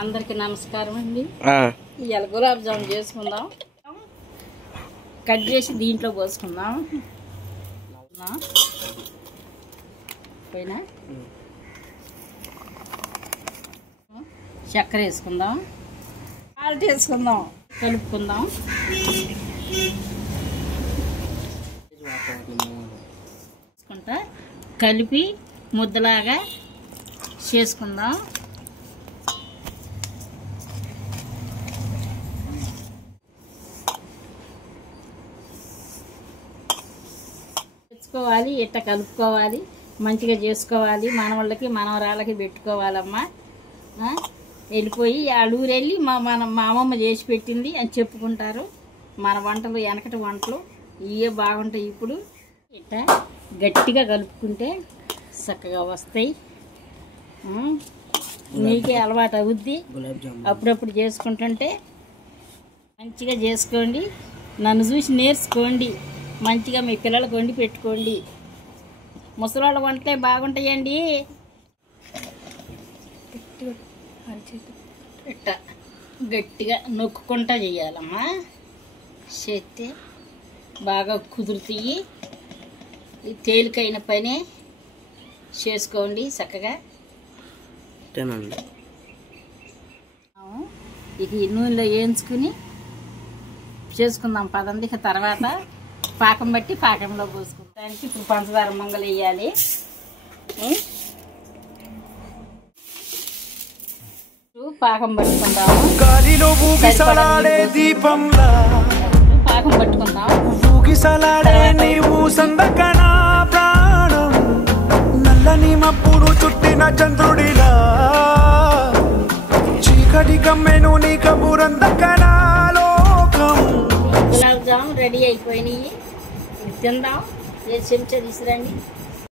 అందరికి నమస్కారం అండి. ఇవాళ గులాబ్ జామ్ చేసుకుందాం. కట్ చేసి దీంట్లో పోసుకుందాం. పోయినా చక్కెర వేసుకుందాం, సాల్ట్ వేసుకుందాం, కలుపుకుందాం. వేసుకుంటా కలిపి ముద్దలాగా చేసుకుందాం. తెచ్చుకోవాలి, ఇట్ట కలుపుకోవాలి, మంచిగా చేసుకోవాలి. మనవాళ్ళకి మనవరాళ్ళకి పెట్టుకోవాలమ్మా. వెళ్ళిపోయి వాళ్ళ ఊరు వెళ్ళి మా అమ్మమ్మ చేసి పెట్టింది అని చెప్పుకుంటారు. మన వంటలు వెనకటి వంటలు ఇవే బాగుంటాయి. ఇప్పుడు ఇట్ట గట్టిగా కలుపుకుంటే చక్కగా వస్తాయి. మీకే అలవాటు అవుద్ది. అప్పుడప్పుడు చేసుకుంటుంటే మంచిగా చేసుకోండి. నన్ను చూసి నేర్చుకోండి. మంచిగా మీ పిల్లలకు వండి పెట్టుకోండి. ముసలోళ్ళ వంటలే బాగుంటాయండి. ఇట్ట గట్టిగా నొక్కుంటా చేయాలమ్మా. చేస్తే బాగా కుదురుతాయి. తేలికైన పనే చేసుకోండి చక్కగా. ఇక నూనెలో వేయించుకుని చేసుకుందాం పదండి. తర్వాత పాకం బట్టి పాకంలో పోసుకుంటానికి ఇప్పుడు పంచదార మొంగలు వేయాలి. పాకం పట్టుకుందాము. పాకం పట్టుకుందాం. నల్లని మబ్బును చుట్టిన చంద్రుడిలా చీకటి కమ్మెను నీ కబురందకనా లోకం. గులాబ్ జామ్ రెడీ అయిపోయినాయి. తిందాం. చెంచా తీసుకురండి.